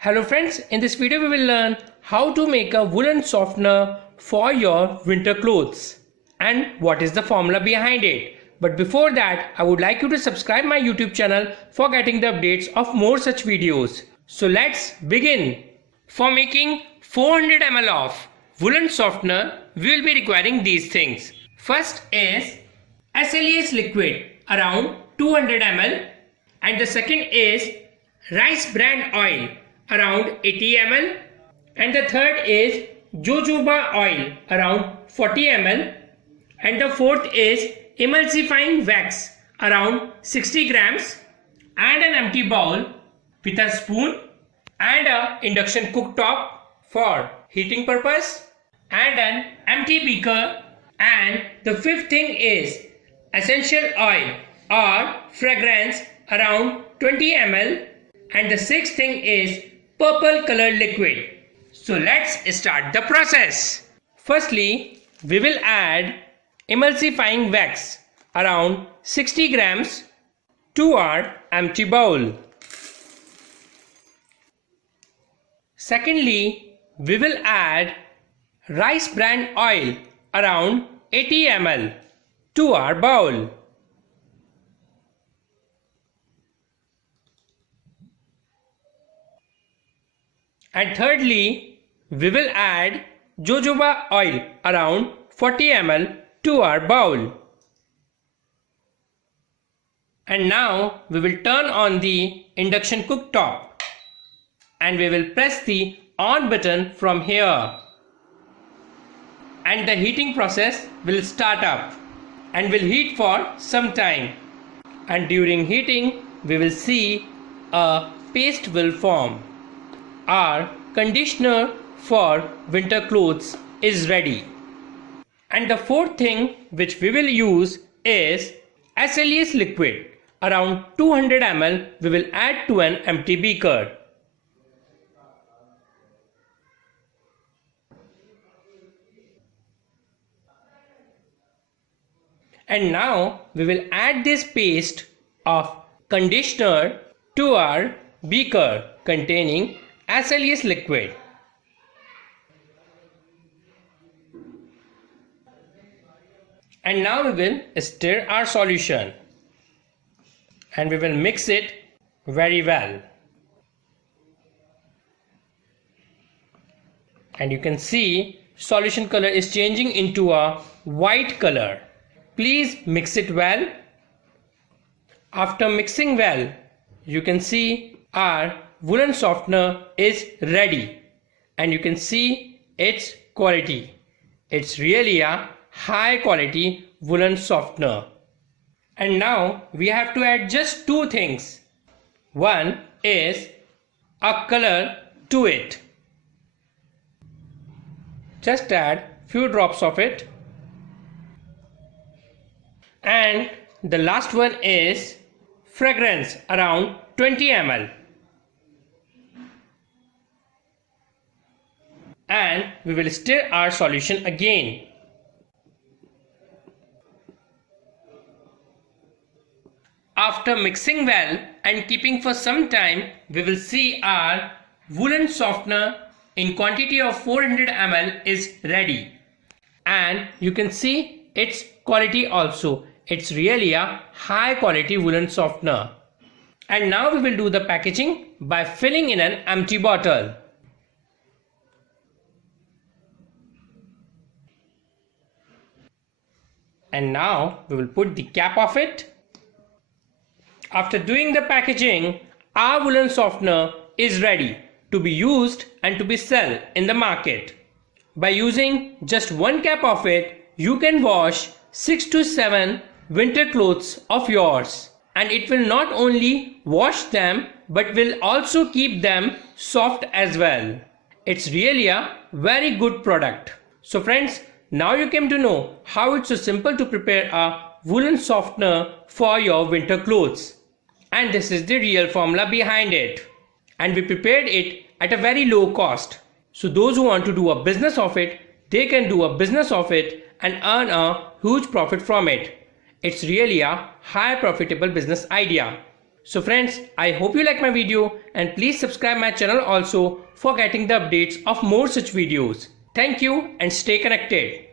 Hello friends, in this video we will learn how to make a woolen softener for your winter clothes and what is the formula behind it. But before that, I would like you to subscribe my YouTube channel for getting the updates of more such videos. So let's begin. For making 400 ml of woolen softener, we will be requiring these things. First is SLES Liquid around 200 ml, and the second is rice bran oil around 80 ml, and the third is Jojoba Oil around 40 ml, and the fourth is Emulsifying Wax around 60 grams, and an empty bowl with a spoon and an induction cooktop for heating purpose, and an empty beaker, and the fifth thing is essential oil or fragrance around 20 ml, and the sixth thing is purple colored liquid. So let's start the process. Firstly, we will add emulsifying wax around 60 grams to our empty bowl. Secondly, we will add rice bran oil around 80 ml to our bowl. And thirdly, we will add jojoba oil around 40 ml to our bowl. And now we will turn on the induction cooktop and we will press the on button from here, and the heating process will start up and will heat for some time, and during heating we will see a paste will form. Our conditioner for winter clothes is ready. And the fourth thing which we will use is SLES Liquid around 200 ml we will add to an empty beaker. And now we will add this paste of conditioner to our beaker containing SLES liquid. And now we will stir our solution and we will mix it very well. And you can see solution color is changing into a white color. Please mix it well. After mixing well, you can see our woolen softener is ready, and you can see its quality. It's really a high quality woolen softener. And now we have to add just two things. One is a color to it. Just add few drops of it. And the last one is fragrance around 20 ml. And we will stir our solution again. After mixing well and keeping for some time, we will see our woolen softener in quantity of 400 ml is ready. And you can see its quality also. It's really a high quality woolen softener. And now we will do the packaging by filling in an empty bottle. And now we will put the cap of it. After doing the packaging, our woolen softener is ready to be used and to be sold in the market. By using just one cap of it, you can wash 6 to 7 winter clothes of yours, and it will not only wash them but will also keep them soft as well. It's really a very good product. So friends, now you came to know how it's so simple to prepare a woolen softener for your winter clothes. And this is the real formula behind it. And we prepared it at a very low cost. So those who want to do a business of it, they can do a business of it and earn a huge profit from it. It's really a high profitable business idea. So friends, I hope you like my video and please subscribe my channel also for getting the updates of more such videos. Thank you and stay connected.